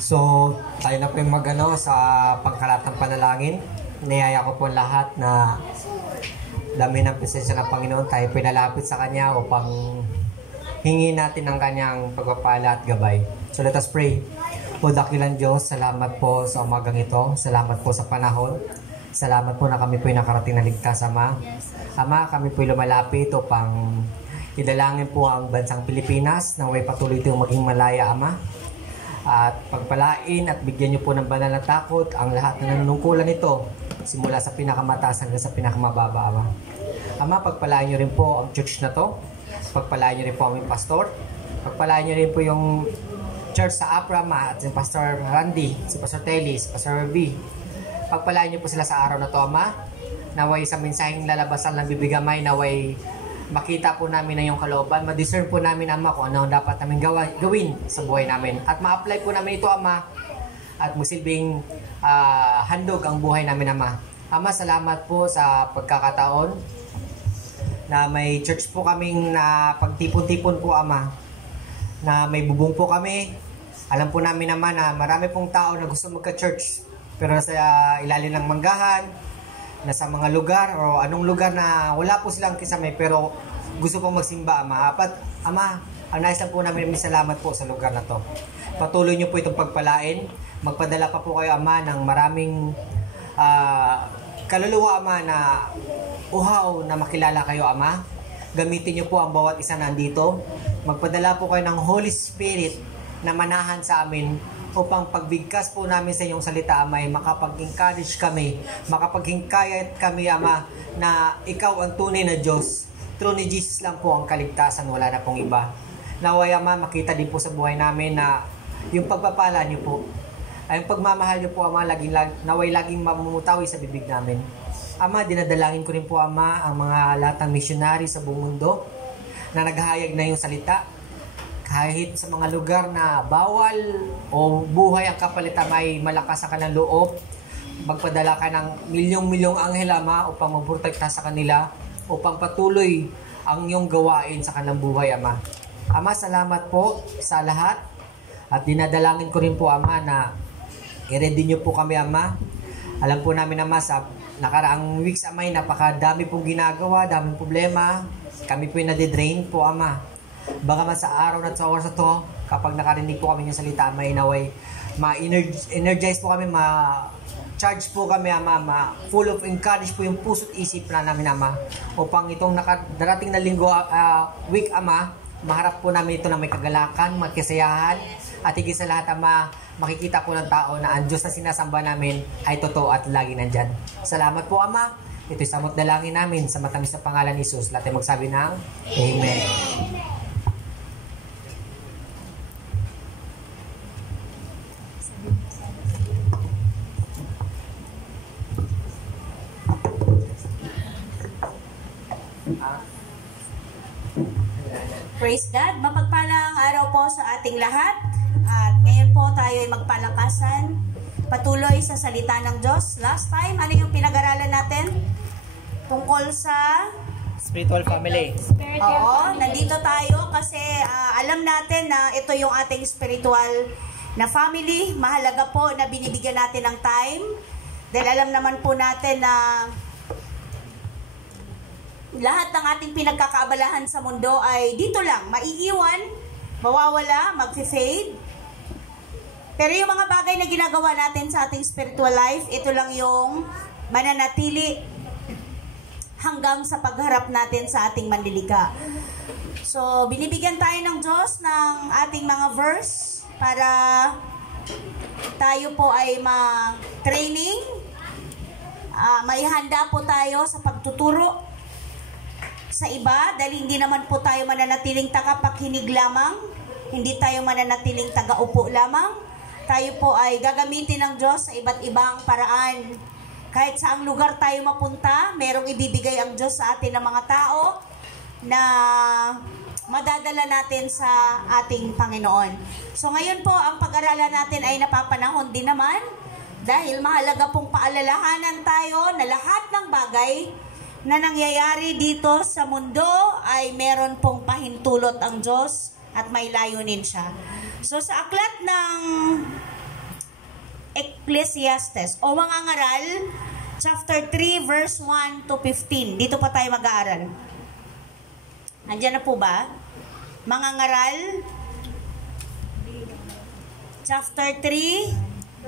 So, tayo na po yung sa pangkalatang panalangin. Niyaya ko po lahat na dami ng presensya ng Panginoon. Tayo pinalapit sa Kanya upang hingin natin ang Kanyang pagpapala at gabay. So, let us pray. O dakilang Diyos, salamat po sa umagang ito. Salamat po sa panahon. Salamat po na kami po yung nakarating na ligtas, Ama. Ama, kami po yung lumalapit upang idalangin po ang bansang Pilipinas na may patuloy itong maging malaya, Ama. At pagpalain at bigyan niyo po ng banal na takot ang lahat na nanunungkulan nito simula sa pinakamataas hanggang sa pinakamababa, Ama. Ama, pagpalain niyo rin po ang church na to. Pagpalain niyo rin po ang aming pastor. Pagpalain niyo rin po yung church sa Apra, Ama, at si Pastor Randy, si Pastor Telly, si Pastor V. Pagpalain niyo po sila sa araw na to, Ama. Naway sa mensaheng lalabasan ng bibigamay, naway makita po namin na yung kalooban, ma-discern po namin, Ama, kung ano dapat namin gawin sa buhay namin. At ma-apply po namin ito, Ama, at musilbing handog ang buhay namin, Ama. Ama, salamat po sa pagkakataon na may church po kaming na pagtipon-tipon po, Ama, na may bubong po kami. Alam po namin naman na marami pong tao na gusto magka-church, pero sa ilalim ng manggahan, nasa mga lugar o anong lugar na wala po silang kisame pero gusto pong magsimba, Ama. Ama, ang nais lang po namin salamat po sa lugar na to. Patuloy niyo po itong pagpalain. Magpadala pa po kayo, Ama, ng maraming kaluluwa, Ama, na uhaw na makilala kayo, Ama. Gamitin niyo po ang bawat isa nandito. Magpadala po kayo ng Holy Spirit na manahan sa amin upang pagbigkas po namin sa inyong salita, Ama, ay makapag-encourage kami, makapag-hikayat kami, Ama, na ikaw ang tunay na Diyos. True ni Jesus lang po ang kaligtasan, wala na pong iba. Naway, Ama, makita din po sa buhay namin na yung pagpapala niyo po, ay yung pagmamahal niyo po, Ama, naway laging mamumutawi sa bibig namin. Ama, dinadalangin ko rin po, Ama, ang mga latang missionary sa buong mundo na naghahayag na yung salita. Kahit sa mga lugar na bawal o buhay ang kapalitan, may malakas sa kanilang loob, magpadala ka ng milyong-milyong anghel, Ama, upang magprotekta sa kanila, upang patuloy ang iyong gawain sa kanilang buhay, Ama. Ama, salamat po sa lahat at dinadalangin ko rin po, Ama, na i-ready niyo po kami, Ama. Alam po namin, Ama, sa nakaraang weeks, Ama, napakadami pong ginagawa, daming problema. Kami po yung nadidrain po, Ama. Baka man sa araw na sa oras na to, kapag nakarinig po kami ng salita, may naway, ma-energize po kami, ma-charge po kami, Ama, full of encourage po yung puso't isip na namin, Ama, upang itong darating na linggo, week, Ama, maharap po namin ito na may kagalakan, magkasayahan, at higit sa lahat, Ama, makikita po ng tao na ang Diyos na sinasamba namin ay totoo at lagi nandyan. Salamat po, Ama. Ito'y samot dalangin namin sa matamis na pangalan ni Jesus. Lahat ay magsabi ng Amen. Praise God! Mapagpalang araw po sa ating lahat. At ngayon po tayo ay magpalakasan patuloy sa salita ng Diyos. Last time, ano yung pinag-aralan natin? Tungkol sa spiritual family. Oo, nandito tayo kasi alam natin na ito yung ating spiritual na family. Mahalaga po na binibigyan natin ng time. Dahil alam naman po natin na lahat ng ating pinagkakaabalahan sa mundo ay dito lang, maiiwan, mawawala, mag-fade. Pero yung mga bagay na ginagawa natin sa ating spiritual life, ito lang yung mananatili hanggang sa pagharap natin sa ating manlilika. So, binibigyan tayo ng Diyos ng ating mga verse para tayo po ay ma-training, maihanda po tayo sa pagtuturo sa iba, dahil hindi naman po tayo mananatiling tagapakinig lamang, hindi tayo mananatiling tagaupo lamang. Tayo po ay gagamitin ng Diyos sa iba't ibang paraan. Kahit saang lugar tayo mapunta, merong ibibigay ang Diyos sa atin ng mga tao na madadala natin sa ating Panginoon. So ngayon po, ang pag-aralan natin ay napapanahon din naman dahil mahalaga pong paalalahanan tayo na lahat ng bagay na nangyayari dito sa mundo ay meron pong pahintulot ang Diyos at may layunin siya. So sa aklat ng Ecclesiastes o mga ngaral, chapter 3, verse 1 to 15. Dito pa tayo mag-aaral. Andiyan na po ba? Mga ngaral, chapter 3,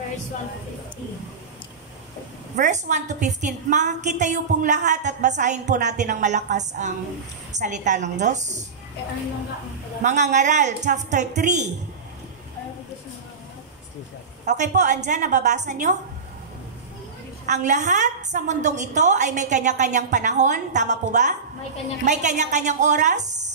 verse 1 to 15. Makikita yung pong lahat at basahin po natin ng malakas ang salita ng Diyos. Mga ngaral, chapter 3. Okay po, andyan, nababasa nyo? Ang lahat sa mundong ito ay may kanya-kanyang panahon. Tama po ba? May kanya-kanyang oras.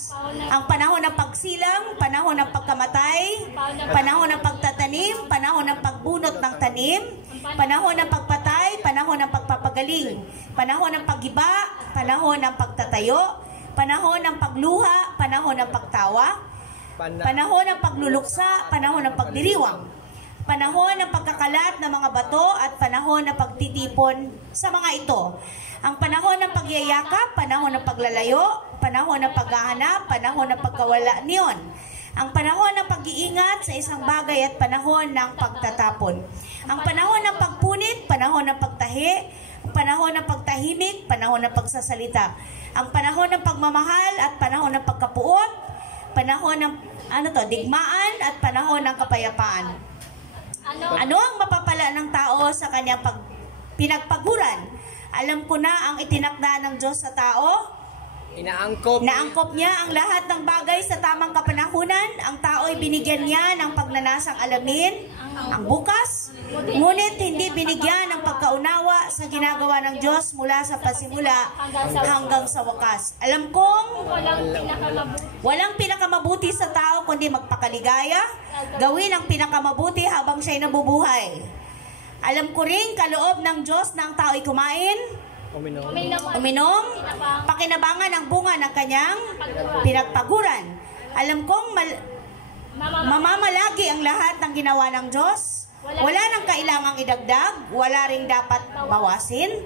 Ang panahon ng pagsilang, panahon ng pagkamatay, panahon ng pagtatanim, panahon ng pagbunot ng tanim, panahon ng pagpatay, panahon ng pagpapagaling, panahon ng paggiba, panahon ng pagtatayo, panahon ng pagluha, panahon ng pagtawa, panahon ng pagluluksa, panahon ng pagdiriwang, panahon ng pagkakalat ng mga bato at panahon ng pagtitipon sa mga ito. Ang panahon ng pagyayakap, panahon ng paglalayo, panahon ng paghahanap, panahon ng pagkawala niyon. Ang panahon ng pag-iingat sa isang bagay at panahon ng pagtatapon. Ang panahon ng pagpunit, panahon ng pagtahi, panahon ng pagtahimik, panahon ng pagsasalita. Ang panahon ng pagmamahal at panahon ng pagkapuot, panahon ng digmaan at panahon ng kapayapaan. Ano ang mapapala ng tao sa kanyang pinagpaguran? Alam ko na ang itinakda ng Diyos sa tao. Naangkop niya ang lahat ng bagay sa tamang kapanahunan. Ang tao ay binigyan niya ng pagnanasang alamin ang bukas. Ngunit hindi binigyan ng pagkaunawa sa ginagawa ng Diyos mula sa pasimula hanggang sa wakas. Alam kong walang pinakamabuti sa tao kundi magpakaligaya. Gawin ang pinakamabuti habang siya'y nabubuhay. Alam ko rin kaloob ng Diyos na ang tao ay kumain, uminom, pakinabangan ang bunga ng kanyang pinagpaguran. Alam kong mamamalagi ang lahat ng ginawa ng Diyos. Wala nang kailangang idagdag, wala ring dapat bawasin.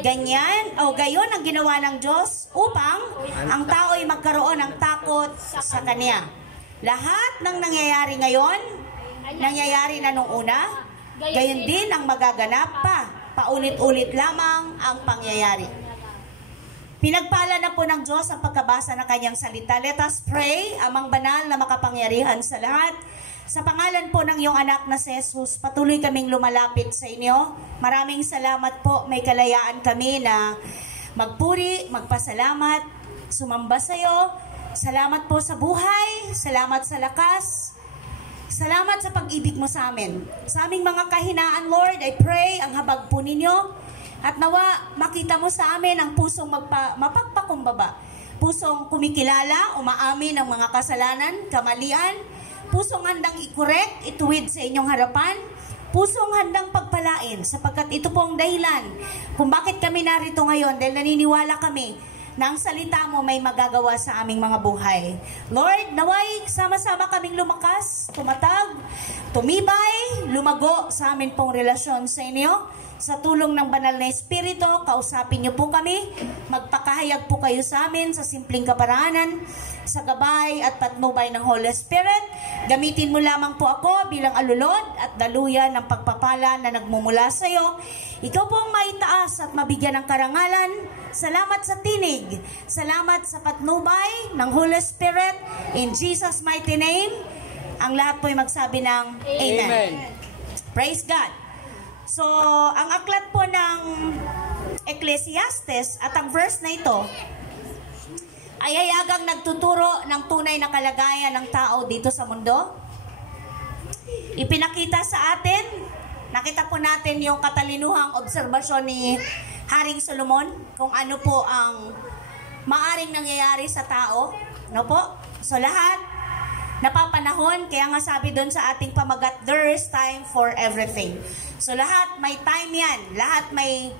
Gayon ang ginawa ng Diyos upang ang tao ay magkaroon ng takot sa Kanya. Lahat ng nangyayari ngayon, nangyayari na nung una, gayon din ang magaganap pa. Paulit-ulit lamang ang pangyayari. Pinagpala na po ng Diyos ang pagkabasa ng kanyang salita. Let us pray, amang banal na makapangyarihan sa lahat. Sa pangalan po ng iyong anak na si Jesus, patuloy kaming lumalapit sa inyo. Maraming salamat po, may kalayaan kami na magpuri, magpasalamat, sumamba sa iyo. Salamat po sa buhay, salamat sa lakas. Salamat sa pag-ibig mo sa amin. Sa aming mga kahinaan, Lord, I pray ang habag po ninyo at nawa makita mo sa amin ang pusong mapagpakumbaba. Pusong kumikilala, umaamin ng mga kasalanan, kamalian. Pusong handang i-correct, ituwid sa inyong harapan. Pusong handang pagpalain sapagkat ito po ang dahilan kung bakit kami narito ngayon dahil naniniwala kami na ang salita mo may magagawa sa aming mga buhay. Lord, naway sama-sama kaming lumakas, tumatag, tumibay, lumago sa amin pong relasyon sa inyo. Sa tulong ng banal na Espiritu, kausapin niyo po kami, magpakahayag po kayo sa amin sa simpleng kaparaanan, sa gabay at patnubay ng Holy Spirit. Gamitin mo lamang po ako bilang alulod at daluyan ng pagpapala na nagmumula sa iyo. Ikaw po ang maitaas at mabigyan ng karangalan. Salamat sa tinig. Salamat sa patnubay ng Holy Spirit. In Jesus' mighty name, ang lahat po ay magsabi ng Amen. Praise God. So, ang aklat po ng Ecclesiastes at ang verse na ito ay hayagang nagtuturo ng tunay na kalagayan ng tao dito sa mundo. Ipinakita sa atin, nakita po natin yung katalinuhang obserbasyon ni Haring Solomon kung ano po ang maaring nangyayari sa tao. No po? So lahat napapanahon, kaya nga sabi doon sa ating pamagat, there is time for everything. So lahat may time yan, lahat may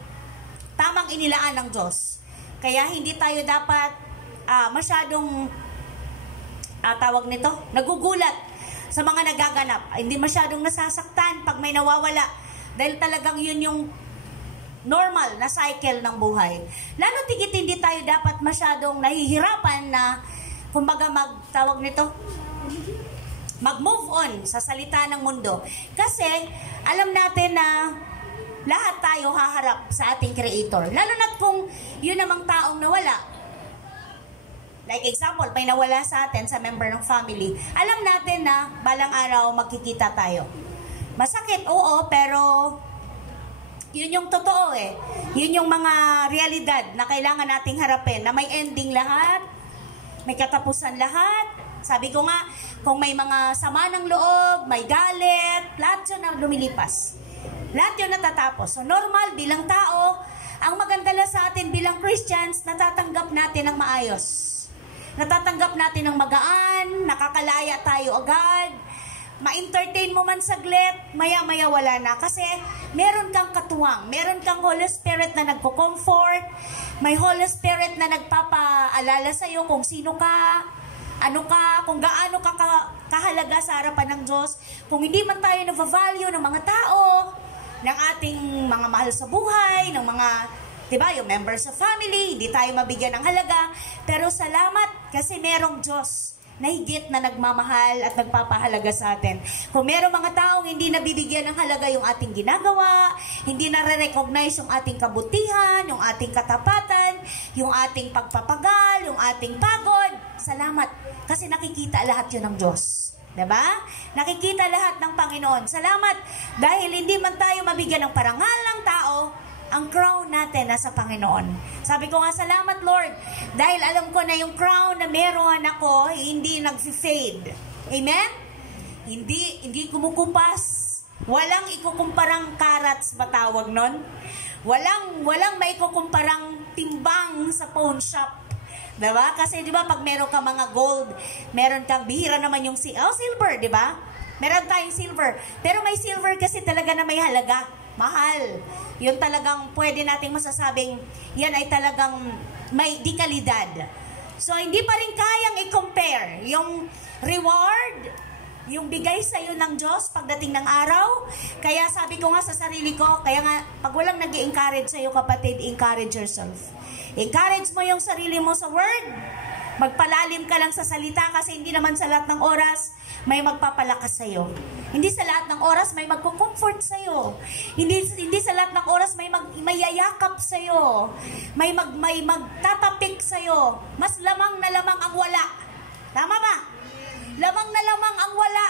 tamang inilaan ng Diyos. Kaya hindi tayo dapat masyadong tawag nito, nagugulat sa mga nagaganap. Hindi masyadong nasasaktan pag may nawawala dahil talagang yun yung normal na cycle ng buhay. Lalo tigit hindi tayo dapat masyadong nahihirapan na kumbaga magtawag nito, mag-move on sa salita ng mundo. Kasi alam natin na lahat tayo haharap sa ating Creator. Lalo na kung yun namang taong nawala. Like example, may nawala sa atin sa member ng family. Alam natin na balang araw magkikita tayo. Masakit, oo, pero yun yung totoo eh. Yun yung mga realidad na kailangan nating harapin, na may ending lahat, may katapusan lahat. Sabi ko nga, kung may mga sama ng loob, may galit, lahat yun na lumilipas. Lahat yun natatapos. So normal, bilang tao, ang maganda lang sa atin bilang Christians, natatanggap natin ng maayos. Natatanggap natin ng magaan, nakakalaya tayo agad. Ma-entertain mo man saglit, maya-maya wala na. Kasi meron kang katuwang, meron kang Holy Spirit na nagko-comfort, may Holy Spirit na nagpapaalala sa'yo kung sino ka, ano ka, kung gaano ka kahalaga sa harapan ng Diyos. Kung hindi man tayo na-value ng mga tao, ng ating mga mahal sa buhay, ng mga, diba, yung members of family, hindi tayo mabigyan ng halaga. Pero salamat kasi merong Diyos na higit na nagmamahal at nagpapahalaga sa atin. Kung merong mga taong hindi nabibigyan ng halaga yung ating ginagawa, hindi nare-recognize yung ating kabutihan, yung ating katapatan, yung ating pagpapagal, yung ating pagod, salamat. Kasi nakikita lahat yun ng Diyos. Diba? Nakikita lahat ng Panginoon. Salamat dahil hindi man tayo mabigyan ng parangal ng tao, ang crown natin nasa Panginoon. Sabi ko nga, salamat Lord, dahil alam ko na yung crown na meron ako, hindi nag-fade. Amen? Hindi kumukupas. Walang ikukumparang carats ba tawag nun? Walang maikukumparang timbang sa pawn shop. Diba? Kasi diba pag meron ka mga gold, meron kang bihira naman yung silver, diba? Meron tayong silver. Pero may silver kasi talaga na may halaga. Mahal. Yun talagang pwede nating masasabing yan ay talagang may di kalidad. So hindi pa rin kayang i-compare yung reward, yung bigay sa iyo ng Diyos pagdating ng araw. Kaya sabi ko nga sa sarili ko, kaya nga pag walang nag-i-encourage sa iyo kapatid, encourage yourself. Encourage mo yung sarili mo sa word. Magpalalim ka lang sa salita kasi hindi naman sa lahat ng oras may magpapalakas sa iyo. Hindi sa lahat ng oras may magko-comfort sa iyo. Hindi sa lahat ng oras may yayakap sa iyo. May magtatapik sa iyo. Mas lamang na lamang ang wala. Tama ba? Lamang na lamang ang wala.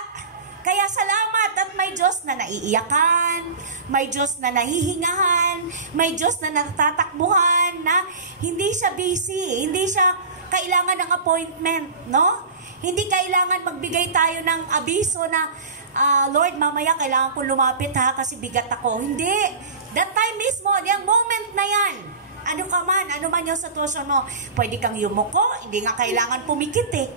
Kaya salamat at may Diyos na naiiyakan, may Diyos na nahihingahan, may Diyos na natatakbuhan, na hindi siya busy, hindi siya kailangan ng appointment, no? Hindi kailangan magbigay tayo ng abiso na, Lord, mamaya kailangan ko lumapit ha kasi bigat ako. Hindi. That time mismo, yung moment na yan, ano ka man, ano man yung sitwasyon mo, pwede kang yumuko, hindi nga kailangan pumikit eh.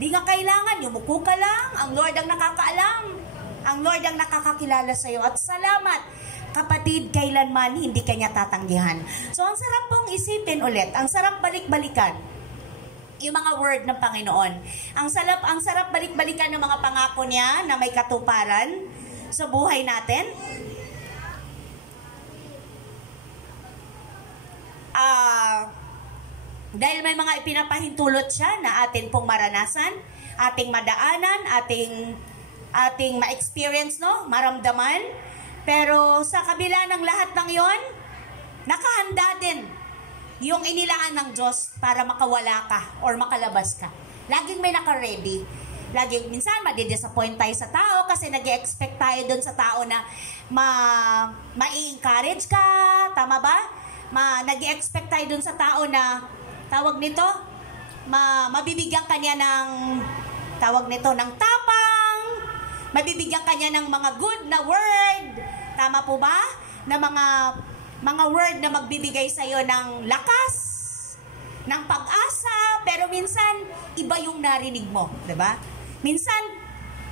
Hindi nga kailangan, yumuko ka lang. Ang Lord ang nakakaalam. Ang Lord ang nakakakilala sa iyo. At salamat, kapatid, kailanman hindi kanya tatanggihan. So, ang sarap pong isipin ulit. Ang sarap balik-balikan yung mga word ng Panginoon. Ang sarap balik-balikan ng mga pangako niya na may katuparan sa buhay natin. Dahil may mga ipinapahintulot siya na atin pong maranasan, ating madaanan, ating ma-experience, no? Maramdaman. Pero sa kabila ng lahat ng yon, nakahanda din yung inilaan ng Diyos para makawala ka or makalabas ka. Laging may naka-ready. Laging, minsan, madi-disappoint tayo sa tao kasi nag-expect tayo dun sa tao na ma-encourage ka. Tama ba? Nag-expect tayo dun sa tao na tawag nito, mabibigyan kanya ng tawag nito ng tapang, mabibigyan kanya ng mga good na word. Tama po ba? Na mga word na magbibigay sa iyo ng lakas, ng pag-asa, pero minsan iba yung narinig mo, 'di ba? Minsan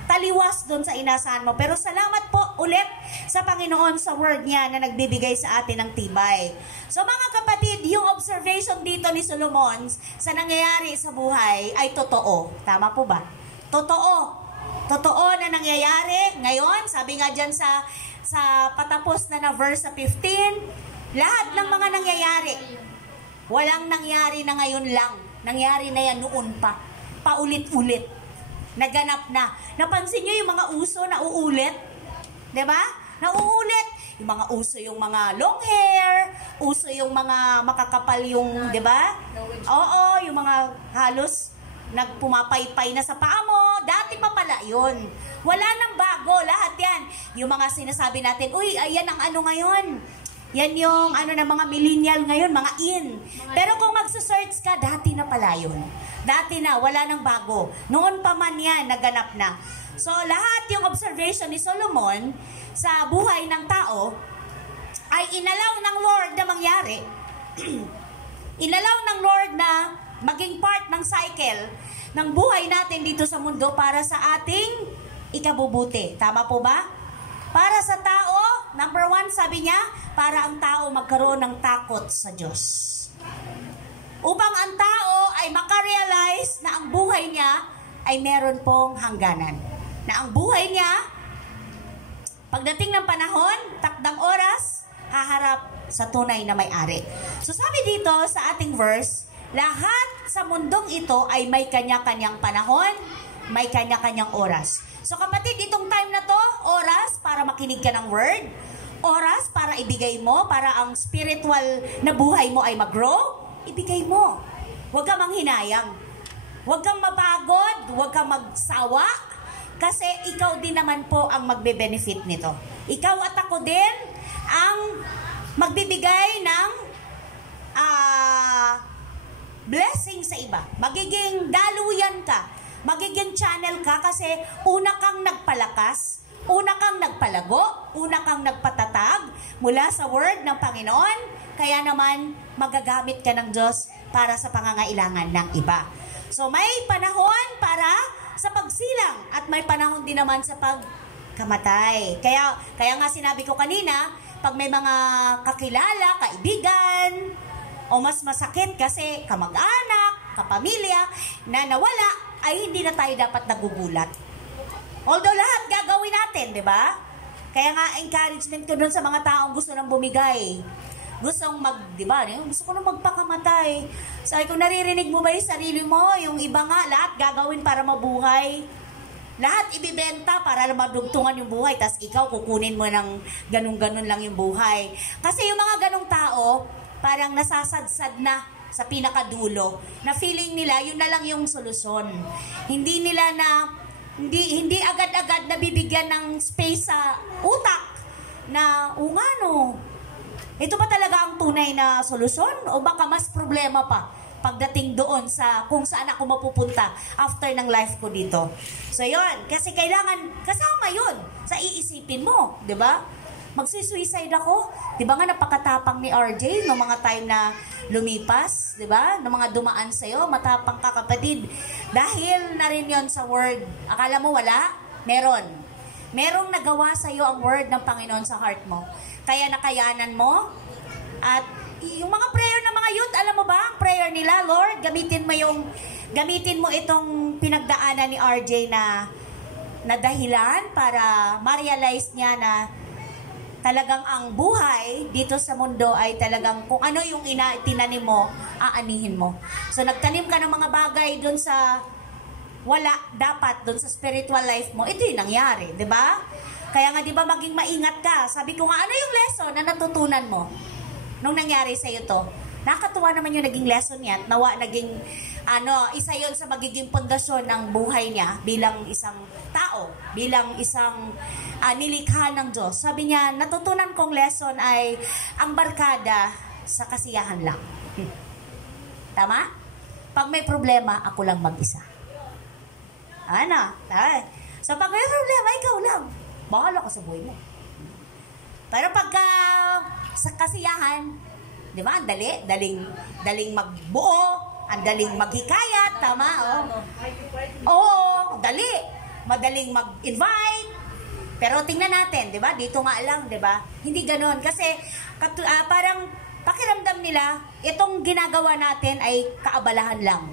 taliwas doon sa inasahan mo. Pero salamat po ulit sa Panginoon sa word niya na nagbibigay sa atin ng tibay. So mga kapatid, yung observation dito ni Solomon sa nangyayari sa buhay ay totoo. Tama po ba? Totoo. Totoo na nangyayari. Ngayon, sabi nga dyan sa patapos na verse sa 15, lahat ng mga nangyayari, walang nangyari na ngayon lang. Nangyari na yan noon pa. Paulit-ulit. naganap na. Napansin nyo yung mga uso na uulit? Diba? Nauulit. Yung mga uso, yung mga long hair, uso yung mga makakapal yung, diba? Oo, yung mga halos nagpumapaypay na sa paa mo. Dati pa pala yun. Wala nang bago. Lahat yan. Yung mga sinasabi natin, uy, ayan ang ano ngayon. Yan yung ano na mga millennial ngayon, mga in. Pero kung magsusearch ka, dati na pala yun. Dati na, wala nang bago. Noon pa man yan, naganap na. So, lahat yung observation ni Solomon sa buhay ng tao ay inalaw ng Lord na mangyari. Inalaw ng Lord na maging part ng cycle ng buhay natin dito sa mundo para sa ating ikabubuti. Tama po ba? Para sa tao, number 1, sabi niya, para ang tao magkaroon ng takot sa Diyos. Upang ang tao ay makarealize na ang buhay niya ay meron pong hangganan. Na ang buhay niya, pagdating ng panahon, takdang oras, haharap sa tunay na may-ari. So sabi dito sa ating verse, lahat sa mundong ito ay may kanya-kanyang panahon, may kanya-kanyang oras. So kapatid, itong time na to, oras para makinig ka ng word, oras para ibigay mo, para ang spiritual na buhay mo ay mag-grow, ibigay mo. Huwag kang manghinayang. Huwag kang mapagod, huwag kang magsawa, kasi ikaw din naman po ang magbe-benefit nito. Ikaw at ako din ang magbibigay ng blessing sa iba. Magiging daluyan ka. Magiging channel ka kasi una kang nagpalakas, una kang nagpalago, una kang nagpatatag mula sa word ng Panginoon. Kaya naman magagamit ka ng Diyos para sa pangangailangan ng iba. So may panahon para sa pagsilang at may panahon din naman sa pagkamatay. Kaya nga sinabi ko kanina, pag may mga kakilala, kaibigan, o mas masakit kasi kamag-anak, kapamilya, na nawala, ay hindi na tayo dapat nagugulat. Although lahat gagawin natin, di ba? Kaya nga encouragement ko dun sa mga taong gusto nang bumigay. Gustong di ba? Gusto ko nang magpakamatay. Sabi ko, naririnig mo ba yung sarili mo? Yung iba nga, lahat gagawin para mabuhay. Lahat ibibenta para madugtungan yung buhay. Tas ikaw, kukunin mo ng ganun-ganun lang yung buhay. Kasi yung mga ganung tao, parang nasasadsad na sa pinakadulo. Na feeling nila, yun na lang yung solusyon. Hindi nila hindi agad-agad nabibigyan ng space sa utak na, ito ba talaga ang tunay na solusyon? O baka mas problema pa pagdating doon sa kung saan ako mapupunta after ng life ko dito. So yun, kasi kailangan kasama yun sa iisipin mo, di ba? Magsuicide ako, di ba nga napakatapang ni RJ no mga time na lumipas, di ba? No mga dumaan sa'yo, matapang ka kapatid. Dahil na rin yun sa word. Akala mo wala? Meron. Merong nagawa sa'yo ang word ng Panginoon sa heart mo. Kaya nakayanan mo. At yung mga prayer ng mga youth, alam mo ba, ang prayer nila, Lord, gamitin mo itong pinagdaanan ni RJ na dahilan para ma-realize niya na talagang ang buhay dito sa mundo ay talagang kung ano yung tinanim mo, aanihin mo. So nagtanim ka ng mga bagay dun sa wala dapat dun sa spiritual life mo, ito yung nangyari, di ba? Kaya nga, di ba, maging maingat ka. Sabi ko nga, ano yung lesson na natutunan mo nung nangyari sa'yo to? Nakakatuwa naman yung naging lesson niya at nawa naging, isa yun sa magiging pundasyon ng buhay niya bilang isang tao, bilang isang nilikha ng Diyos. Sabi niya, natutunan kong lesson ay ang barkada sa kasiyahan lang. Tama? Pag may problema, ako lang mag-isa. So pag may problema, ikaw lang. Bahala ka sa buhay mo. Pero pagka sa kasiyahan, di ba, daling magbuo, ang daling maghikayat, tama? Oo, madaling mag-invite. Pero tingnan natin, di ba, dito nga lang, di ba? Hindi ganoon kasi parang pakiramdam nila, itong ginagawa natin ay kaabalahan lang.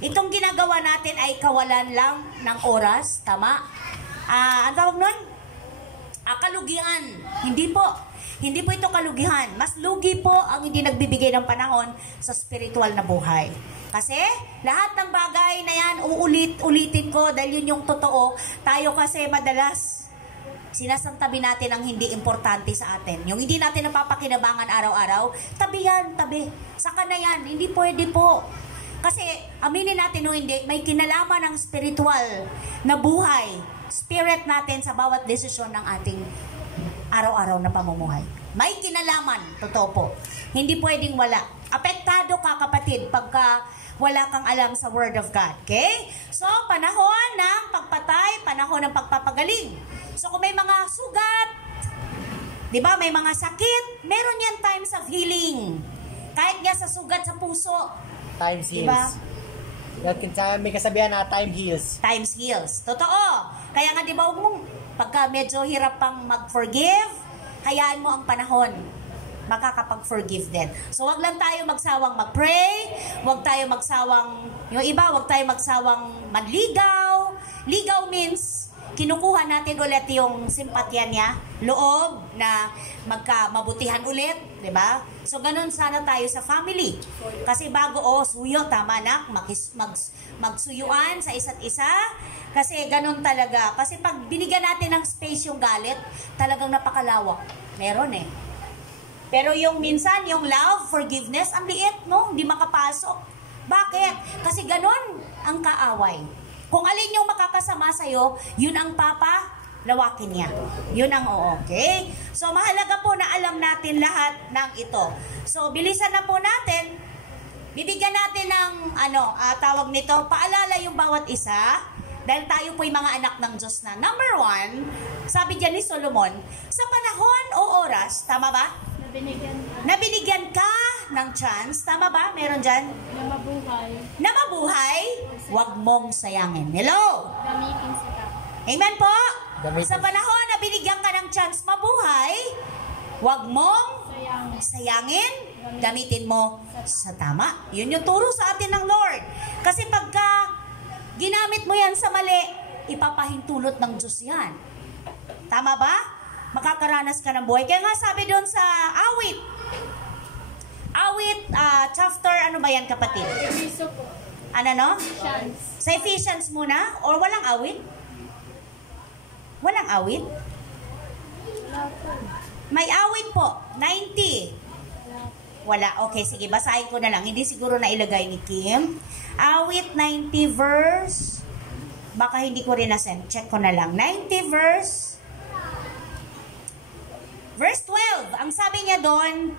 Itong ginagawa natin ay kawalan lang ng oras, tama? Ang tawag nun? Kalugihan. Hindi po ito kalugihan. Mas lugi po ang hindi nagbibigay ng panahon sa spiritual na buhay. Kasi lahat ng bagay na yan, ulitin ko dahil yun yung totoo. Tayo kasi madalas sinasantabi natin ang hindi importante sa atin. Yung hindi natin napapakinabangan araw-araw, tabi yan, tabi. Saka na yan, hindi pwede po. Kasi aminin natin o hindi, may kinalaman ng spiritual na buhay, spirit natin sa bawat desisyon ng ating araw-araw na pamumuhay. May kinalaman, totoo po. Hindi pwedeng wala. Apektado ka, kapatid, pagka wala kang alam sa Word of God. Okay? So, panahon ng pagpatay, panahon ng pagpapagaling. So, kung may mga sugat, di ba, may mga sakit, meron yan times of healing. Kahit nga sa sugat sa puso. Time heals. Diba? May kasabihan na time heals. Times heals. Totoo. Kaya nga, di ba, huwag mong, pagka medyo hirap pang mag-forgive, hayaan mo ang panahon. Makakapag-forgive din. So, wag lang tayo magsawang mag-pray, wag tayo magsawang, yung iba, wag tayo magsawang manligaw. Ligaw means, kinukuha natin ulit yung simpatya niya, loob na magkamabutihan ulit, di ba? So, ganun sana tayo sa family. Kasi bago, suyo, tama na, magsuyuan sa isa't isa. Kasi ganun talaga. Kasi pag binigyan natin ng space yung galit, talagang napakalawak. Meron eh. Pero yung minsan, yung love, forgiveness, ang liit, no? Hindi makapasok. Bakit? Kasi ganun ang kaaway. Kung alin yung makakasama sa'yo, yun ang lawakin niya. Yun ang okay? So, mahalaga po na alam natin lahat ng ito. So, bilisan na po natin. Bibigyan natin ng, tawag nito, paalala yung bawat isa. Dahil tayo po'y mga anak ng Diyos na. Number 1, sabi dyan ni Solomon, sa panahon o oras, tama ba? Nabinigyan ka ng chance, tama ba? Meron dyan? Na mabuhay, huwag mong sayangin. Hello? Gamitin sa tama. Amen po? Gamitin. Sa panahon na binigyan ka ng chance mabuhay, huwag mong sayangin, gamitin mo sa tama. Yun yung turo sa atin ng Lord. Kasi pagka ginamit mo yan sa mali, ipapahintulot ng Diyos yan. Tama ba? Makakaranas ka ng buhay. Kaya nga sabi doon sa awit, chapter, ano ba yan, kapatid? Episo po. Ano, no? Chance. Sa Ephesians muna? Or walang awit? Walang awit? Wala po. May awit po. 90. Wala. Okay, sige. Basahin ko na lang. Hindi siguro na ilagay ni Kim. Awit 90 verse. Baka hindi ko rin na-send. Check ko na lang. 90 verse 12. Ang sabi niya doon,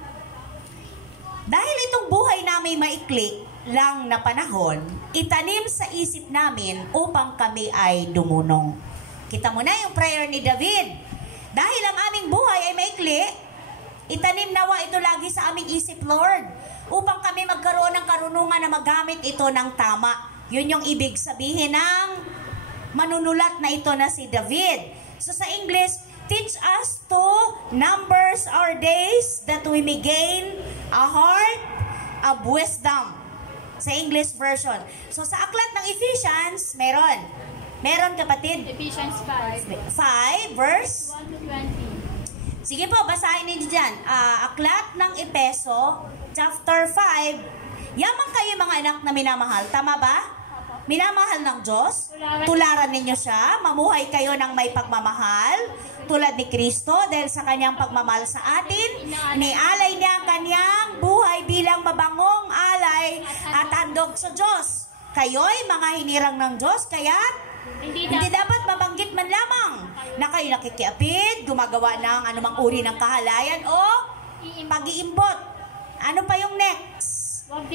dahil itong buhay namin maikli lang na panahon, itanim sa isip namin upang kami ay dumunong. Kita mo na yung prayer ni David. Dahil ang aming buhay ay maikli, itanim nawa ito lagi sa aming isip, Lord, upang kami magkaroon ng karunungan na magamit ito ng tama. Yun yung ibig sabihin ng manunulat na ito na si David. So sa English, teach us to numbers our days that we may gain a heart of wisdom. Sa English version. So sa aklat ng Ephesians, meron. Meron, kapatid? Ephesians 5. 5 verse 1 to 20. Sige po, basahin ninyo dyan. Aklat ng Epeso, chapter 5. Yaman kayo mga anak na minamahal. Tama ba? Minamahal ng Diyos. Tularan ninyo siya. Mamuhay kayo ng may pagmamahal. Tulad ni Kristo dahil sa kanyang pagmamahal sa atin. Inialay niya ang kanyang buhay bilang mabangong alay at handog sa Diyos. Kayo'y mga hinirang ng Diyos, kaya hindi dapat mabanggit man lamang na kayo nakikiapid, gumagawa ng anumang uri ng kahalayan o pag-iimbot. Ano pa yung next? Huwag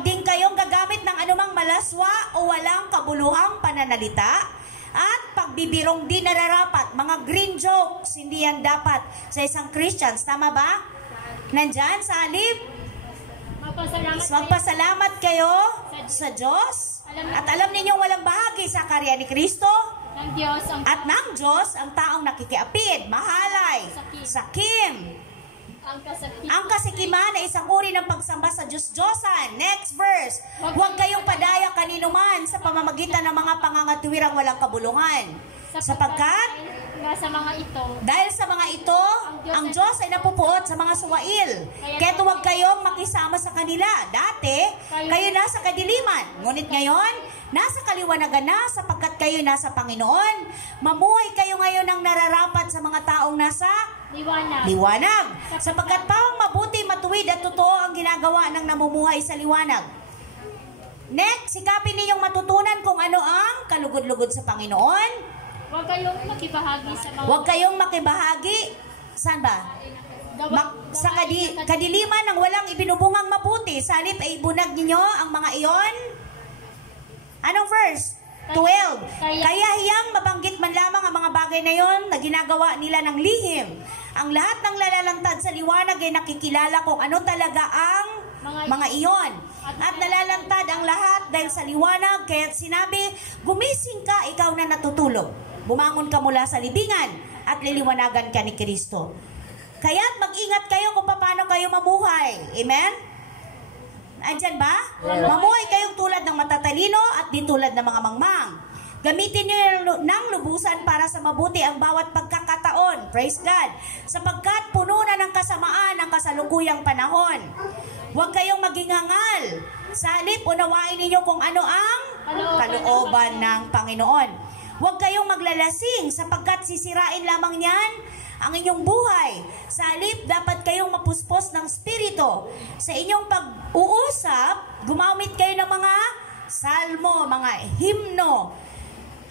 din kayong gagamit ng anumang malaswa o walang kabuluhang pananalita at pagbibirong di nararapat. Mga green jokes, hindi yan dapat sa isang Christians. Tama ba? Nandyan sa halip? Magpasalamat kayo sa Diyos. At alam ninyo walang bahagi sa karya ni Kristo ng Diyos at ng Diyos ang taong nakikiapid, mahalay, sakim. Ang kasikiman ay isang uri ng pagsamba sa Diyos-Diyosan. Next verse. Huwag kayong padaya kanino man sa pamamagitan ng mga pangangatuwirang walang kabulungan. Sapagkat sa mga ito, dahil sa mga ito, ang Diyos ay napupuot sa mga suwail. Kaya't huwag kayong makisama sa kanila. Dati, kayo nasa kadiliman. Ngunit ngayon, nasa kaliwanagan na sapagkat kayo nasa Panginoon. Mamuhay kayo ngayon ng nararapat sa mga taong nasa liwanag. Sapagkat pawang mabuti, matuwid at totoo ang ginagawa ng namumuhay sa liwanag. Next, sikapin ninyong matutunan kung ano ang kalugod-lugod sa Panginoon. Huwag kayong makibahagi sa mga... Huwag kayong makibahagi. Saan ba? Sa kadiliman ng walang ibinubungang mabuti. Sa halip ay ibunag ninyo ang mga iyon. Anong verse? 12. Kaya hiyang mabanggit man lamang ang mga bagay na yon na ginagawa nila ng lihim. Ang lahat ng lalalantad sa liwanag ay nakikilala kung ano talaga ang mga iyon. At nalalantad ang lahat dahil sa liwanag. Kaya sinabi, gumising ka, ikaw na natutulog. Bumangon ka mula sa libingan at liliwanagan ka ni Kristo. Kaya't mag-ingat kayo kung paano kayo mamuhay. Amen? Andyan ba? Mamuhay kayong tulad ng matatalino at di tulad ng mga mangmang. Gamitin niyo ng lubusan para sa mabuti ang bawat pagkakataon. Praise God. Sapagkat puno na ng kasamaan ang kasalukuyang panahon. Huwag kayong maging hangal. Sa halip, unawain ninyo kung ano ang kalooban ng Panginoon. Huwag kayong maglalasing sapagkat sisirain lamang niyan ang inyong buhay. Sa halip, dapat kayong mapuspos ng spirito. Sa inyong pag-uusap, gumamit kayo ng mga salmo, mga himno.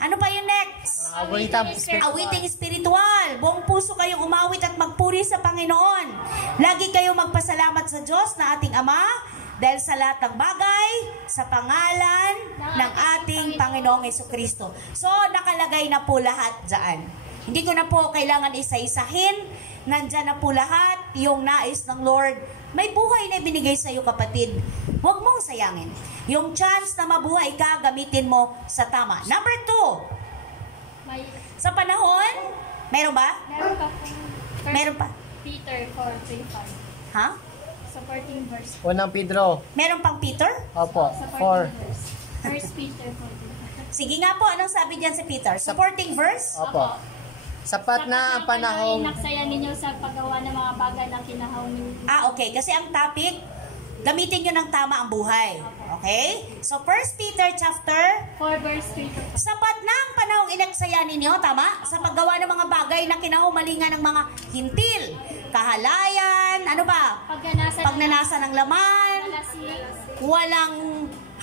Ano pa yung next? Awiting spiritual. Buong puso kayong umawit at magpuri sa Panginoon. Lagi kayong magpasalamat sa Diyos na ating Ama dahil sa lahat ng bagay, sa pangalan ng ating Panginoong Jesucristo. So, nakalagay na po lahat dyan. Hindi ko na po kailangan isa-isahin. Nandyan na po lahat yung nais ng Lord. May buhay na binigay sa iyo, kapatid. Huwag mong sayangin. Yung chance na mabuhay ka, gamitin mo sa tama. Number 2. Sa panahon, meron ba? Meron pa. Peter 4:25. Ha? Sa 14 verse. Unang Pedro. Meron pang Peter? Opo. Sa 4. 14 verse. First Peter 4:25. Sige nga po, anong sabi diyan si Peter? Supporting verse? Opo. Sapat na ang panahong... Inaksaya ninyo sa paggawa ng mga bagay na kinahanglan ninyo. Okay. Kasi ang topic, gamitin nyo ng tama ang buhay. Okay? So, 1 Peter chapter 4 verse 3. sapat na ang panahong inaksaya ninyo, tama? Sa paggawa ng mga bagay na kinahumalingan ng mga hintil, kahalayan, ano ba? Pagnanasa ng laman, walang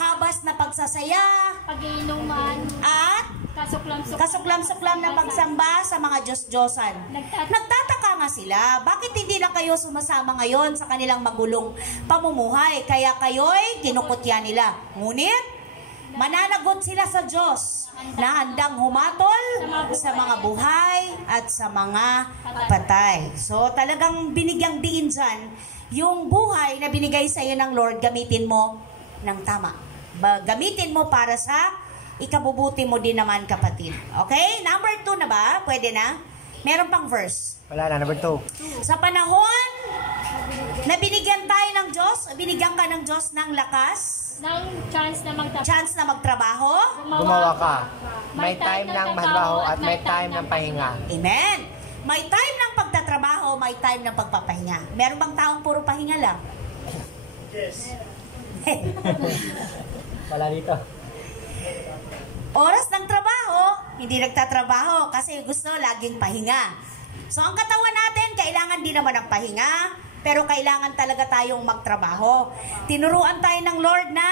habas na pagsasaya, pag-iinuman, at kasuklam-suklam na pagsamba sa mga Diyos-Diyosan. Nagtataka nga sila, bakit hindi na kayo sumasama ngayon sa kanilang magulong pamumuhay? Kaya kayo'y kinukutya nila. Ngunit, mananagot sila sa Diyos na handang humatol sa mga buhay at sa mga patay. So, talagang binigyang diin dyan, yung buhay na binigay sa iyo ng Lord, gamitin mo ng tama. Gamitin mo para sa ikabubuti mo din naman, kapatid. Okay? Number 2 na ba? Pwede na? Meron pang verse. Wala na, number 2. Sa panahon na binigyan tayo ng Diyos, binigyan ka ng Diyos ng lakas, ng chance na magtrabaho, Gumawa ka. May time ng magtrabaho at may time ng pahinga. Amen. May time ng pagtatrabaho, may time ng pagpapahinga. Meron bang taong puro pahinga lang? Yes. Wala dito. Oras ng trabaho, hindi nagtatrabaho kasi gusto laging pahinga. So, ang katawan natin, kailangan din naman ng pahinga, pero kailangan talaga tayong magtrabaho. Tinuruan tayo ng Lord na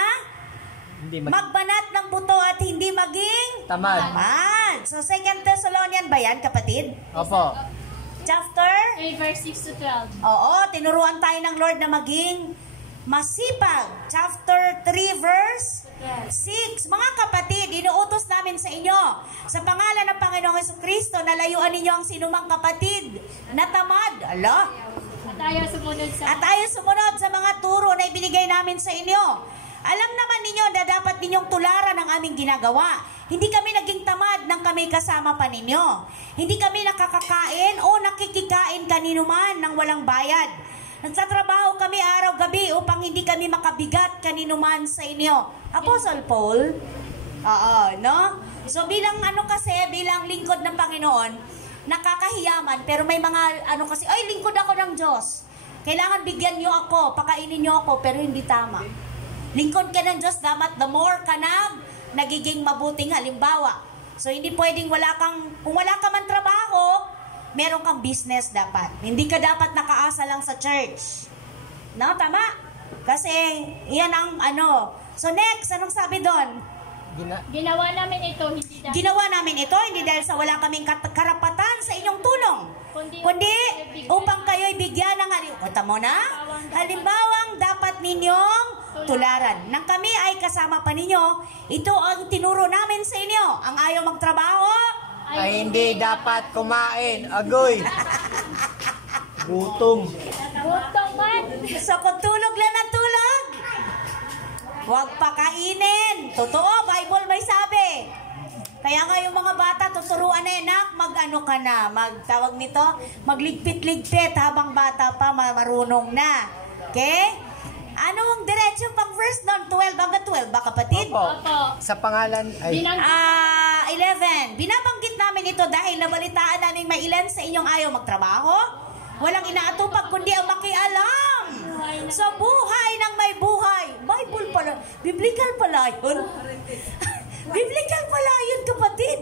magbanat ng buto at hindi maging tamad. So, 2 Thessalonians ba yan, kapatid? Opo. Chapter 8 verse 6 to 12. Oo, tinuruan tayo ng Lord na maging masipag. Chapter 3 verse 6. Mga kapatid, inuutos namin sa inyo sa pangalan ng Panginoong Jesucristo na layuan ninyo ang sinumang kapatid na tamad. Ala. At ayaw sumunod sa mga turo na ibinigay namin sa inyo. Alam naman ninyo na dapat ninyong tularan ang aming ginagawa. Hindi kami naging tamad nang kami kasama pa ninyo. Hindi kami nakakakain o nakikikain kanino man nang walang bayad. Nagtatrabaho kami araw-gabi upang hindi kami makabigat kanino man sa inyo. Apostle Paul? Oo, no? So bilang bilang lingkod ng Panginoon, nakakahiyaman, pero may mga ano kasi, ay, lingkod ako ng Diyos. Kailangan bigyan niyo ako, pakainin niyo ako, pero hindi tama. Lingkod ka ng Diyos, dapat the more ka nagiging mabuting halimbawa. So, hindi pwedeng kung wala ka man trabaho, meron kang business dapat. Hindi ka dapat nakaasa lang sa church. No, tama? Kasi, yan ang ano. So, next, anong sabi doon? Ginawa namin ito, Ginawa namin ito, hindi dahil sa wala kaming karapatan sa inyong tulong. Kundi, upang kayo'y bigyan ng halimbawang dapat ninyong tularan. Nang kami ay kasama pa ninyo, ito ang tinuro namin sa inyo. Ang ayaw magtrabaho, Ay hindi dapat kumain. Agoy. Gutom. Gutom man. so kung tulog lang ng tulog, huwag pakainin. Totoo, Bible may sabi. Kaya nga yung mga bata, tuturuan na nak, mag-ano ka na, magtawag nito, magligpit-ligpit habang bata pa, marunong na. Okay? Anong diretsyo pang verse nun? 12 hanggang 12 ba, kapatid? Opo. Sa pangalan ay 11. Binabanggit namin ito dahil nabalitaan namin may ilan sa inyong ayaw magtrabaho. Walang inaatupag kundi ang makialam sa buhay ng may buhay. Bible pala. Biblical pala yun. Biblical pala yun, kapatid.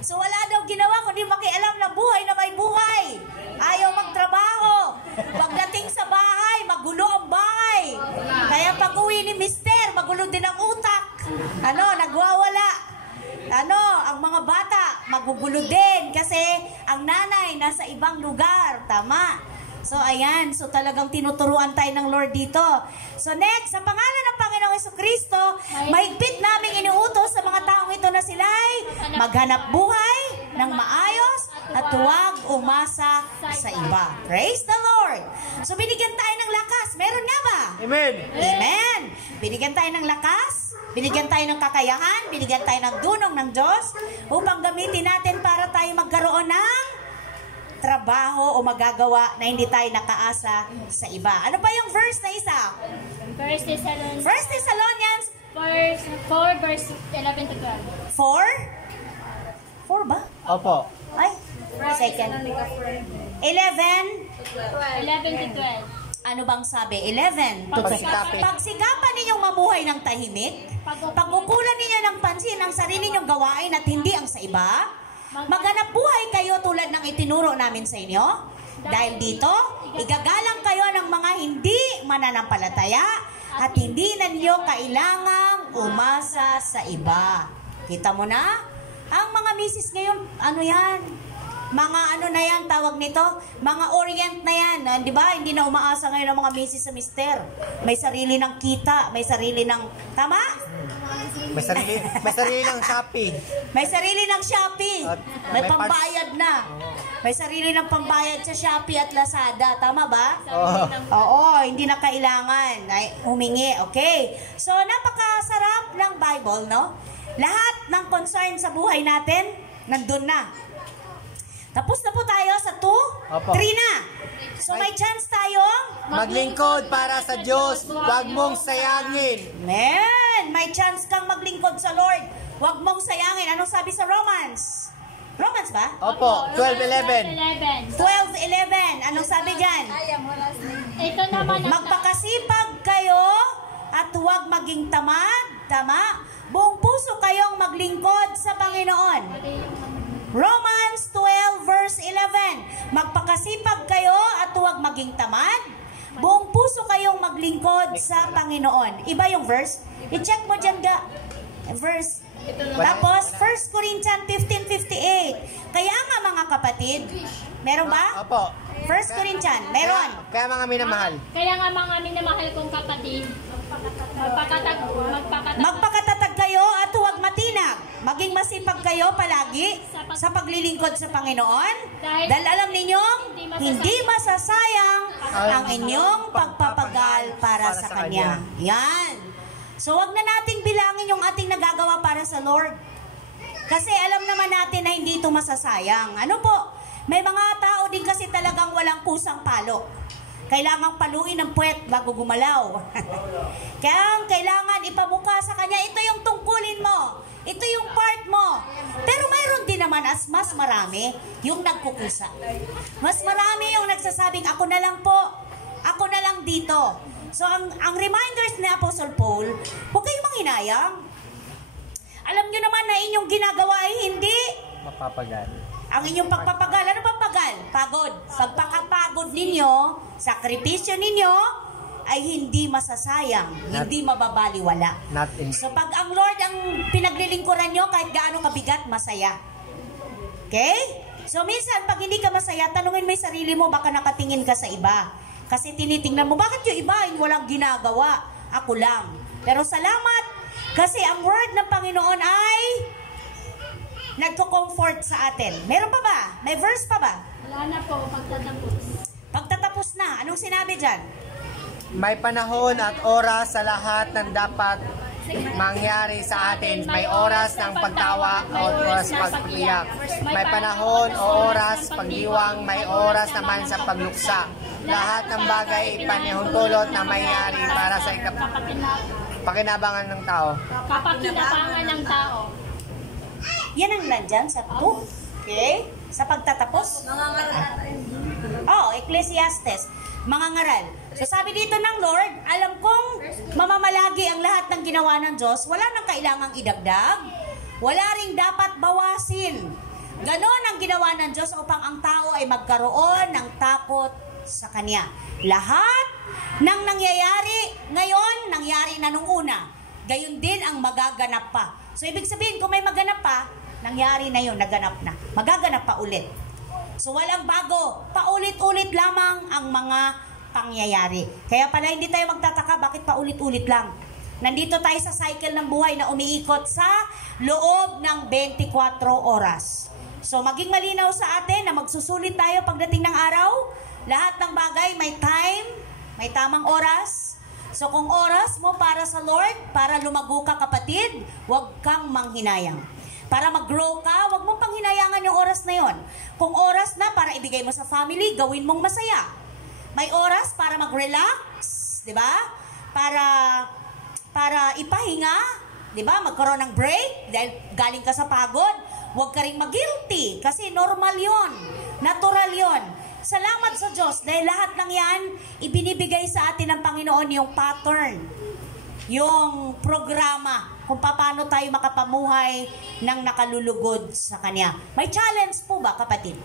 So wala daw ginawa kundi makialam na buhay na may buhay. Ayaw magtrabaho. Pagdating sa bahay, magulo ang bahay. Kaya pag uwi ni mister, magulo din ang utak. Nagwawala. Ang mga bata, magugulo din kasi ang nanay nasa ibang lugar. Tama. So, ayan. So, talagang tinuturuan tayo ng Lord dito. So, next, sa pangalan ng Panginoong Jesucristo, mahigpit naming inuutos sa mga taong ito na sila'y maghanap buhay ng maayos at huwag umasa sa iba. Praise the Lord! So, binigyan tayo ng lakas. Meron nga ba? Amen. Amen! Binigyan tayo ng lakas, binigyan tayo ng kakayahan, binigyan tayo ng dunong ng Diyos upang gamitin natin para tayo magkaroon ng trabaho o magagawa na hindi tayo nakaasa sa iba. Ano pa yung verse na isa? 1 Thessalonians 4 verse 11 to 12. 4? 4 ba? Opo. Ay, second. 11. 11 to 12. Ano bang sabi? 11. Pagsikapin. Pagsikapan ninyong mamuhay ng tahimik, pagkukulan ninyo ng pansin ang sarili ninyong gawain at hindi ang sa iba, maghanap buhay kayo tulad ng itinuro namin sa inyo. Dahil dito, igagalang kayo ng mga hindi mananampalataya at hindi na niyo kailangang umasa sa iba. Kita mo na? Ang mga misis ngayon, ano yan? Mga ano na yan, tawag nito? Mga orient na yan. Di ba? Hindi na umaasa ngayon ang mga misis sa mister. May sarili ng kita. May sarili ng... Tama? May sarili ng Shopee. May sarili ng Shopee. At May may pambayad na. May sarili ng pambayad sa Shopee at Lazada. Tama ba? Oh. Oo, hindi na kailangan ay humingi. Okay. So, napakasarap ng Bible, no? Lahat ng concern sa buhay natin, nandun na. Tapos na po tayo sa 2, Opo. 3 na. So, may chance tayong Maglingkod para sa Diyos. Huwag mong sayangin. Amen! May chance kang maglingkod sa Lord. Huwag mong sayangin. Anong sabi sa Romans? Romans ba? Opo. 12:11. 12:11. Anong sabi dyan? Ito naman ang Magpakasipag kayo at huwag maging tamad. Tama? Buong puso kayong maglingkod sa Panginoon. Romans 12 verse 11. Magpakasipag kayo at huwag maging tamad. Buong puso kayong maglingkod sa Panginoon. Iba yung verse. I-check mo dyan verse. Tapos 1 Corinthians 15:58. Kaya nga mga kapatid, meron ba? Opo. 1 Corinthians, meron. Kaya mga minamahal. Kaya nga mga minamahal kong kapatid, Magpakatatag kayo at huwag matinag. Maging masipag kayo palagi sa paglilingkod sa Panginoon. Dahil alam ninyong hindi masasayang ang inyong pagpapagal para sa Kanya. Yan. So wag na nating bilangin yung ating nagagawa para sa Lord. Kasi alam naman natin na hindi ito masasayang. Ano po? May mga tao din kasi talagang walang pusang palo. Kailangang paluin ng puwet bago gumalaw. Kaya kailangan ipabuka sa Kanya, ito yung tungkulin mo. Ito yung part mo. Pero mayroon din naman mas marami yung nagkukusa. Mas marami yung nagsasabing, ako na lang po. Ako na lang dito. So, ang reminders ni Apostle Paul, huwag kayong manghinayang. Alam nyo naman na inyong ginagawa ay hindi Mapapagal. ang inyong pagpapagal. Ano papagal? Pagod. Pagpakapagod ninyo, sakripisyo ninyo, ay hindi masasayang, hindi mababaliwala. Not in... So pag ang Lord ang pinaglilingkuran nyo, kahit gaano kabigat, masaya. Okay? So minsan, pag hindi ka masaya, tanungin mo yung sarili mo, baka nakatingin ka sa iba. Kasi tinitingnan mo, bakit yung iba walang ginagawa? Ako lang. Pero salamat, kasi ang word ng Panginoon ay nagko-comfort sa atin. Meron pa ba? May verse pa ba? Wala na po, pagtatapos. Pagtatapos na, anong sinabi dyan? May panahon at oras sa lahat ng dapat mangyari sa atin. May oras ng pagtawa o oras pag-iyak. May panahon o oras pagdiwang, may oras naman sa pagluksa. Lahat ng bagay ipanihutulot na mayayari para sa pakinabangan ng tao. Kapakinabangan ng tao. Yan ang nandyan sa 2. Okay? Sa pagtatapos. Oh, Ecclesiastes. Mga ngaral. So sabi dito ng Lord, alam kong mamamalagi ang lahat ng ginawa ng Diyos. Wala nang kailangang idagdag. Wala ring dapat bawasin. Ganon ang ginawa ng Diyos upang ang tao ay magkaroon ng takot sa Kanya. Lahat ng nangyayari ngayon, nangyari na nung una. Gayon din ang magaganap pa. So ibig sabihin, kung may maganap pa, nangyari na yun, naganap na. Magaganap pa ulit. So walang bago. Paulit-ulit lamang ang mga pangyayari. Kaya pala hindi tayo magtataka bakit paulit-ulit lang. Nandito tayo sa cycle ng buhay na umiikot sa loob ng 24 oras. So maging malinaw sa atin na magsusulit tayo pagdating ng araw. Lahat ng bagay may time, may tamang oras. So kung oras mo para sa Lord, para lumago ka kapatid, huwag kang manghinayang. Para mag-grow ka, huwag mong panghinayangan yung oras na yon. Kung oras na para ibigay mo sa family, gawin mong masaya. May oras para mag-relax, 'di ba? Para ipahinga, 'di ba? Magkaroon ng break dahil galing ka sa pagod. Huwag ka ring mag-guilty kasi normal 'yon. Natural 'yon. Salamat sa Diyos dahil lahat ng 'yan ibinibigay sa atin ng Panginoon yung pattern, yung programa kung paano tayo makapamuhay ng nakalulugod sa Kanya. May challenge po ba, kapatid?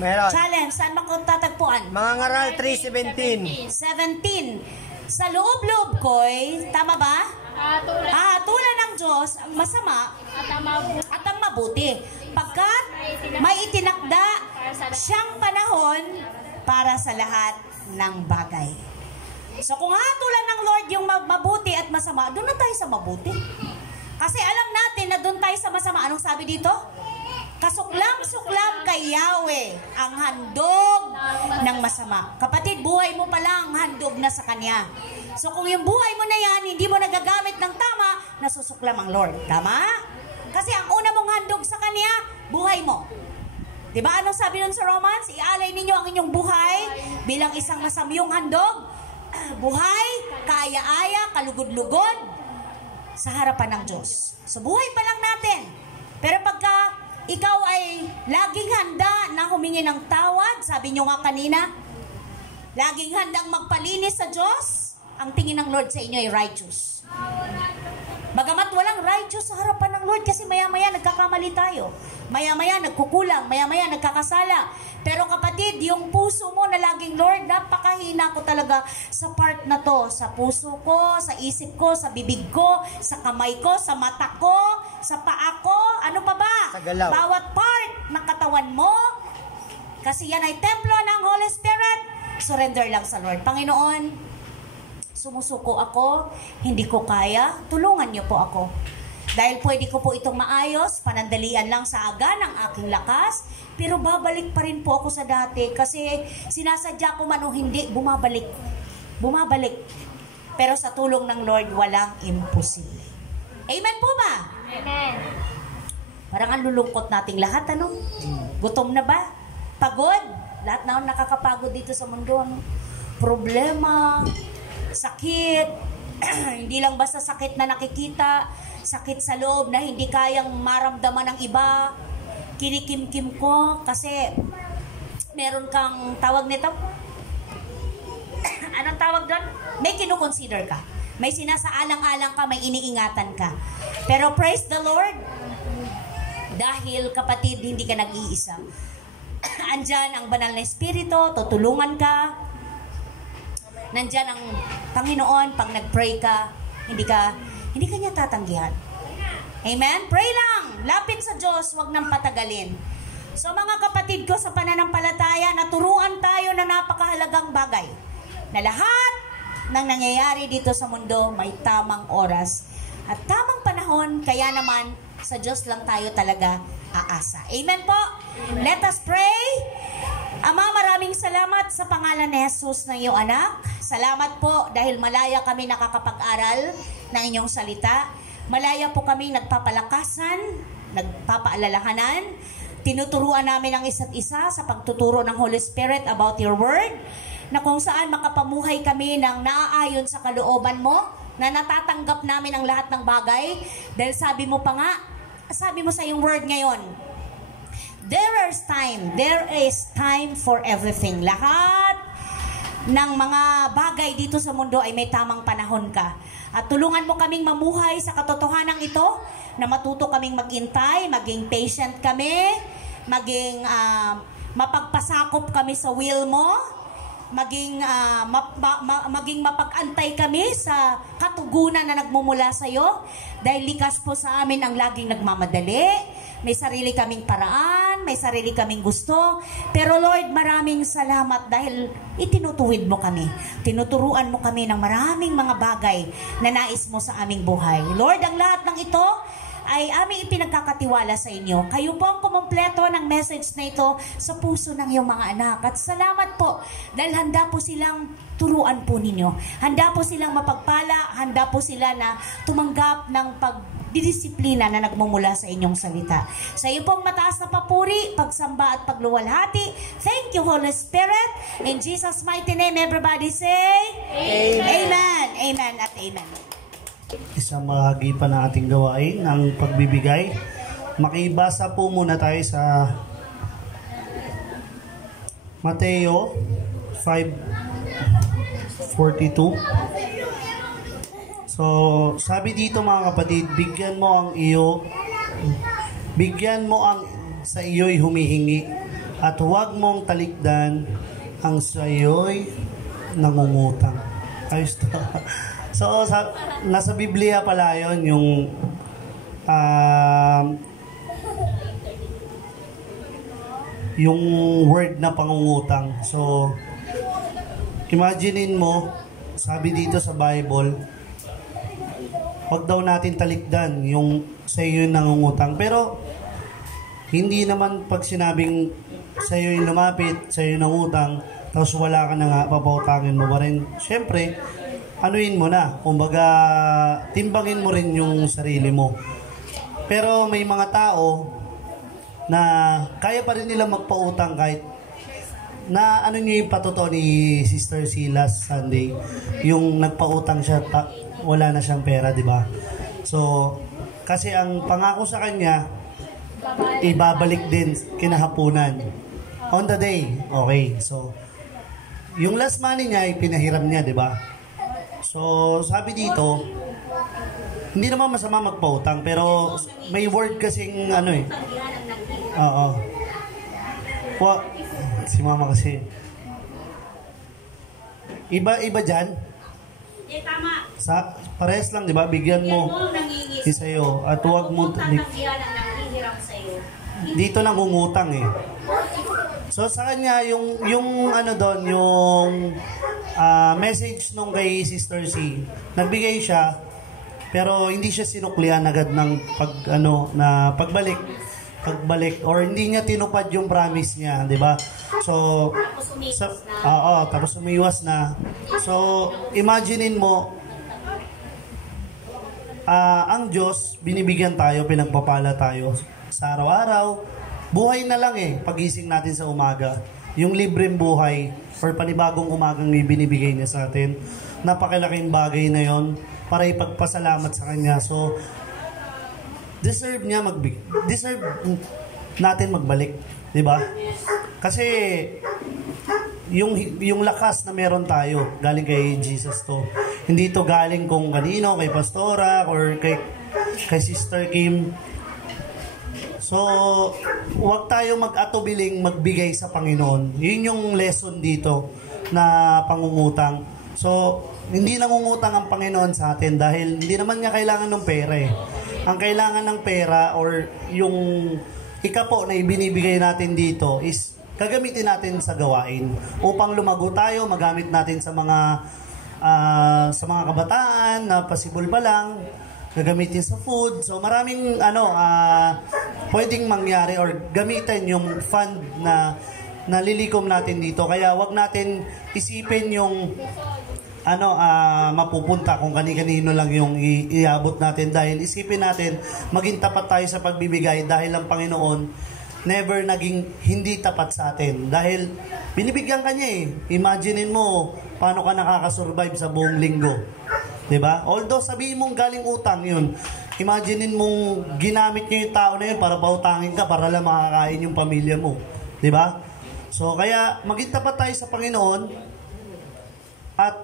Meron. Challenge, saan matatagpuan? Mga ngaral 3:17. 17. Sa loob-loob ko'y, tama ba? Hahatulan ng Diyos ang masama at ang mabuti. Pagkat may itinakda siyang panahon para sa lahat ng bagay. So kung hatulan ng Lord yung mabuti at masama, doon na tayo sa mabuti. Kasi alam natin na doon tayo sa masama. Anong sabi dito? Kasuklam-suklam kay Yahweh ang handog ng masama. Kapatid, buhay mo pala ang handog na sa Kanya. So kung yung buhay mo na yan, hindi mo nagagamit ng tama, nasusuklam ang Lord. Tama? Kasi ang una mong handog sa Kanya, buhay mo. Diba anong sabi nun sa Romans? Ialay ninyo ang inyong buhay bilang isang masamyong handog. Buhay, kaaya-aya, kalugod-lugod sa harapan ng Diyos. So buhay pa lang natin. Pero pagka ikaw ay laging handa na humingi ng tawad, sabi nyo nga kanina, laging handang magpalinis sa Diyos, ang tingin ng Lord sa inyo ay righteous. Bagamat walang righteous sa harapan ng Lord kasi maya-maya nagkakamali tayo. Maya-maya nagkukulang, maya-maya nagkakasala. Pero kapatid, yung puso mo na laging, Lord, napakahina ko talaga sa part na to. Sa puso ko, sa isip ko, sa bibig ko, sa kamay ko, sa mata ko, sa paa ko, ano pa ba? Sa galaw. Bawat part ng katawan mo. Kasi yan ay templo ng Holy Spirit. Surrender lang sa Lord. Panginoon, sumusuko ako, hindi ko kaya, tulungan niyo po ako. Dahil pwede ko po itong maayos, panandalian lang sa aga ng aking lakas, pero babalik pa rin po ako sa dati kasi sinasadya ko man o hindi, bumabalik. Bumabalik. Pero sa tulong ng Lord, walang imposible. Amen po ba? Amen. Parang ang lulungkot nating lahat, ano? Gutom na ba? Pagod? Lahat na nakakapagod dito sa mundo, ano? Problema, sakit, hindi lang basta sakit na nakikita, sakit sa loob na hindi kayang maramdaman ng iba, kinikim-kim ko kasi meron kang tawag nito? Anong tawag doon? May kinukonsider ka. May sinasaalang-alang ka, may iniingatan ka. Pero praise the Lord, dahil kapatid, hindi ka nag-iisa. Andyan ang banal na Espiritu, tutulungan ka. Nandyan ang Panginoon, pag nag-pray ka, hindi ka niya tatanggihan. Amen? Pray lang. Lapit sa Diyos, wag nang patagalin. So mga kapatid ko sa pananampalataya, naturuan tayo na napakahalagang bagay. Na lahat ng nangyayari dito sa mundo may tamang oras at tamang panahon, kaya naman sa Diyos lang tayo talaga aasa. Amen po? Let us pray. Ama, maraming salamat sa pangalan ni Jesus ng iyong anak. Salamat po dahil malaya kami nakakapag-aral ng inyong salita. Malaya po kami nagpapalakasan, nagpapaalalahanan. Tinuturuan namin ang isa't isa sa pagtuturo ng Holy Spirit about your word, na kung saan makapamuhay kami ng naaayon sa kalooban mo, na natatanggap namin ang lahat ng bagay. Dahil sabi mo pa nga, sabi mo sa iyong word ngayon, there is time for everything. Lahat ng mga bagay dito sa mundo ay may tamang panahon ka. At tulungan mo kaming mamuhay sa katotohanan ito, na matuto kaming maghintay, maging patient kami, maging mapagpasakop kami sa will mo, maging mapag-antay kami sa katugunan na nagmumula sa iyo, dahil likas po sa amin ang laging nagmamadali. May sarili kaming paraan, may sarili kaming gusto, pero Lord, maraming salamat dahil itinutuwid mo kami. Tinuturuan mo kami ng maraming mga bagay na nais mo sa aming buhay. Lord, ang lahat ng ito ay aming ipinagkakatiwala sa inyo. Kayo po ang kumumpleto ng message na ito sa puso ng iyong mga anak. At salamat po dahil handa po silang turuan po ninyo. Handa po silang mapagpala, handa po sila na tumanggap ng pagdidisiplina na nagmumula sa inyong salita. Sa iyo pong mataas na papuri, pagsamba at pagluwalhati. Thank you, Holy Spirit. In Jesus' mighty name, everybody say, Amen. Amen. Amen at amen. Isang bahagi pa ng ating gawain ng pagbibigay. Makibasa po muna tayo sa Mateo 5:42. So, sabi dito mga kapatid, bigyan mo ang sa iyo'y humihingi, at huwag mong talikdan ang sa iyo'y nangungutang. Ayos to. So, nasa Biblia pala yun, yung word na pangungutang. So, imaginein mo, sabi dito sa Bible, wag daw natin talikdan yung sa iyo yung nangungutang. Pero, hindi naman pag sinabing sa iyo yung lumapit, sa iyo yung nangutang, tapos wala ka na nga, papautangin mo ba rin? Siyempre, anuin mo na, kumbaga timbangin mo rin yung sarili mo. Pero may mga tao na kaya pa rin nila magpautang kahit na ano nyo yung patotoo ni Sister C last Sunday, yung nagpautang siya, wala na siyang pera, di ba? So, kasi ang pangako sa kanya, ibabalik din kinahapunan. On the day, okay. So, yung last money niya, pinahiram niya, di ba? So, sabi dito, hindi naman masama magpautang, pero may word kasing ano eh. Oo. Si mama kasi. Iba dyan. Tama. Parehas lang, di ba? Bigyan mo isayo at huwag mo dito nang umutang eh. So sa kanya yung ano doon, yung message nung kay Sister C, nagbigay siya pero hindi siya sinuklian agad ng pagbalik or hindi niya tinupad yung promise niya, di ba? So tapos umiwas na. So imaginein mo, ang Diyos, binibigyan tayo, pinagpapala tayo sa araw-araw. Buhay na lang eh, pagising natin sa umaga. Yung libreng buhay or panibagong umagang binibigay niya sa atin. Napakalaking bagay na yon para ipagpasalamat sa Kanya. So, deserve natin magbalik, 'di ba? Kasi yung lakas na meron tayo galing kay Jesus to. Hindi to galing kung kanino, kay Pastora or kay Sister Kim. So, huwag tayo mag-atubiling magbigay sa Panginoon. Yun yung lesson dito na pangungutang. So, hindi nangungutang ang Panginoon sa atin dahil hindi naman niya kailangan ng pera eh. Ang kailangan ng pera or yung ikapo na ibinibigay natin dito is gagamitin natin sa gawain upang lumago tayo, magamit natin sa mga kabataan na pasibol pa lang, gagamitin sa food. So maraming pwedeng mangyari or gamitin yung fund na nalilikom natin dito. Kaya wag natin isipin yung mapupunta kung kani-kanino lang yung iabot natin, dahil isipin natin maging tapat tayo sa pagbibigay dahil ang Panginoon never naging hindi tapat sa atin dahil binibigyan ka niya eh. Imaginein mo paano ka nakakasurvive sa buong linggo, 'di ba? Although sabihin mong galing utang yun, imaginein mong ginamit niya yung tao na yun para pautangin ka para lang makakain yung pamilya mo, 'di ba? So kaya maging tapat tayo sa Panginoon at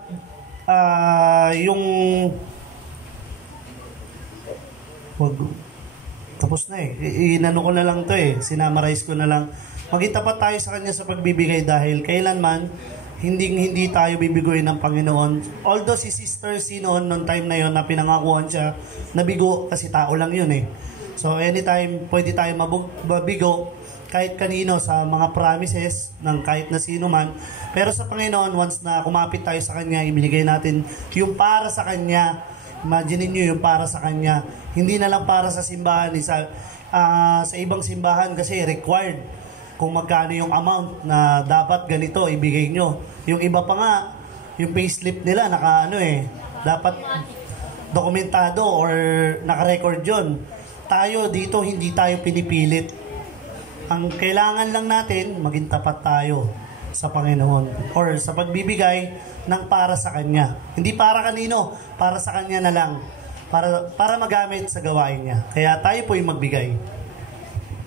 tapos na eh. Inano ko na lang to eh. Sinamarize ko na lang. Maging tapat tayo sa Kanya sa pagbibigay dahil kailanman hindi tayo bibigoyin ng Panginoon. Although si Sister C noon time na yon na pinangakuan siya, nabigo kasi tao lang yun eh. So anytime pwede tayo mabigo kahit kanino sa mga promises ng kahit na sino man. Pero sa Panginoon, once na kumapit tayo sa Kanya, ibinigay natin yung para sa Kanya. Imagine niyo yung para sa Kanya. Hindi na lang para sa simbahan. Sa ibang simbahan kasi required kung magkano yung amount na dapat ganito ibigay nyo. Yung iba pa nga, yung payslip nila dapat dokumentado or naka-record yun. Tayo dito, hindi tayo pinipilit. Ang kailangan lang natin, maging tapat tayo sa Panginoon or sa pagbibigay ng para sa Kanya. Hindi para kanino, para sa Kanya na lang. Para magamit sa gawain niya. Kaya tayo po yung magbigay.